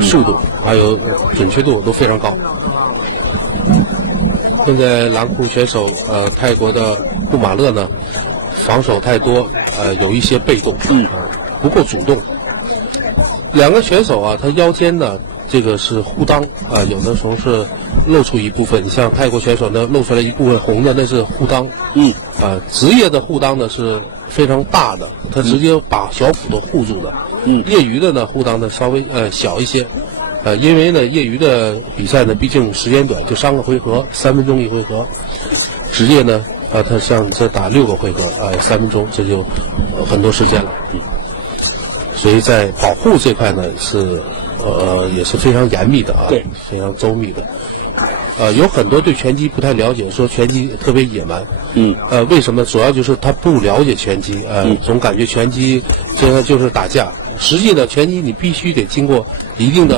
医生，给我一个呗，你看这样说话吗？为什么？主要就是他更了解拳击，总感觉拳击就是打架。实际的拳击你必须是经过一定的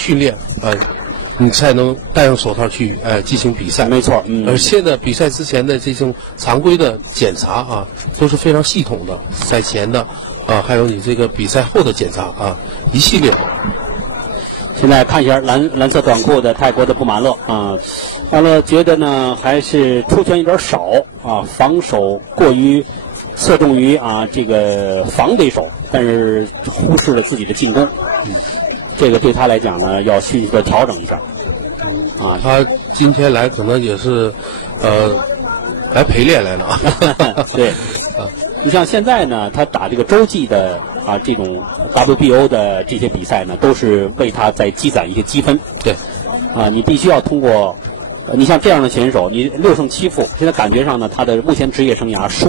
训练，你才能带上手下去进行比赛。没错，有些的比赛之前的这种常规的检查法，非常系统。之前的还有这个比赛后的检查，细节。能够掌握的大部分是马肉，觉得呢还是出手有点少防守过于这个防对手，你看这样的选手，您个性情况才能不停地拿把握。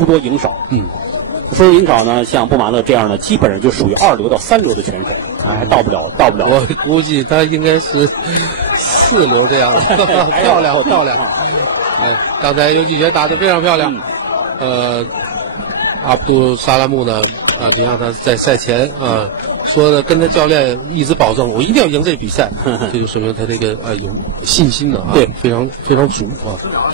10秒了，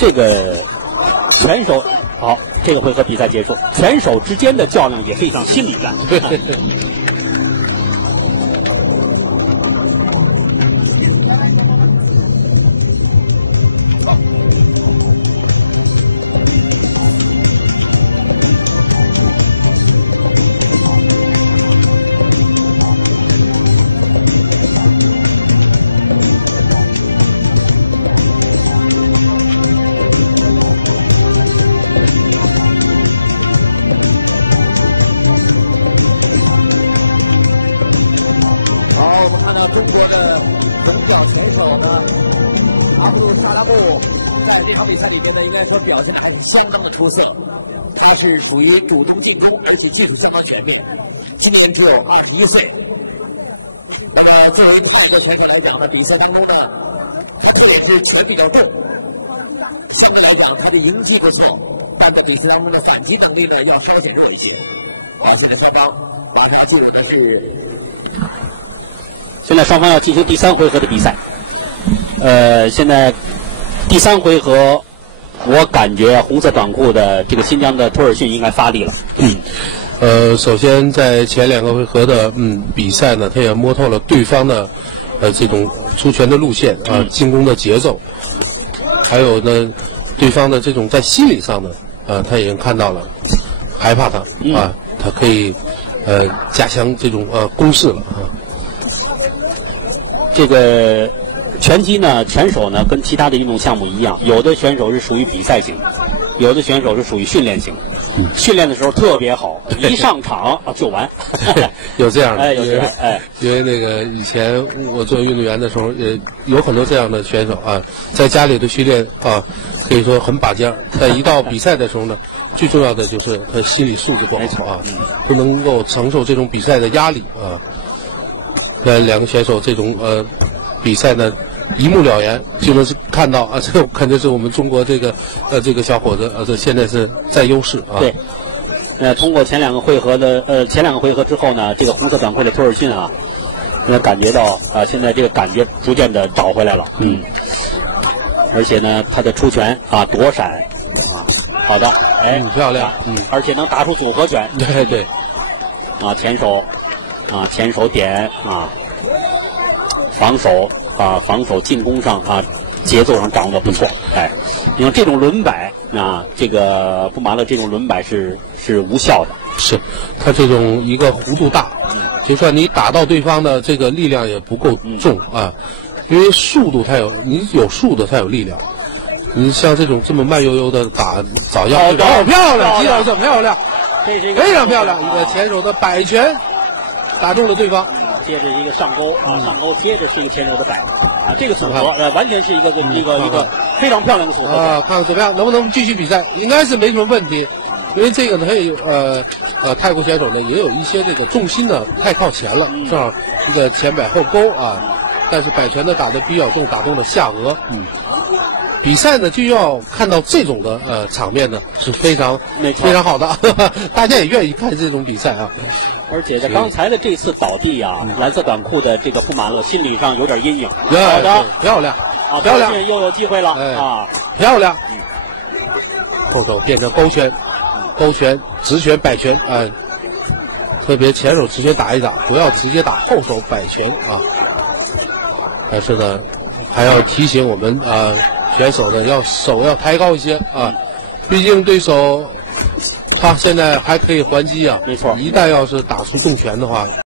我们看到中国的红脚拳手呢，阿卜杜沙拉木在这场比赛里边呢，应该说表现的还是相当的出色。他是属于主动进攻，而且技术相当全面。今年只有21岁。那么作为泰国拳手来讲呢，比赛当中呢，他特点是拳比较重，相对来讲他的迎击不错，但在比赛当中的反击能力呢要稍显弱一些。好，现在双方马上要进入的是。现在第3回合，我感觉红色掌部的这个金刚的波尔蒂还发力了。首先在前2回合的比赛呢，他也摸透了对方的出拳的路线进攻的节奏，还有呢对方的这种在心理上，他也看到了，所以加强这种攻势。拳击呢，拳手呢跟其他的运动项目有的和有的选手是训练的时候特别好，一上场就完，有这样，因为这个我做运动员的时候有很多这样的选手在家里的训练有一个很把握，在一到比赛的时候，对，特别是我们中国这个在这个上面，现在是太优势。前两个会和前两个都是在对方的这个力量也不会正常，你果树的才有力量。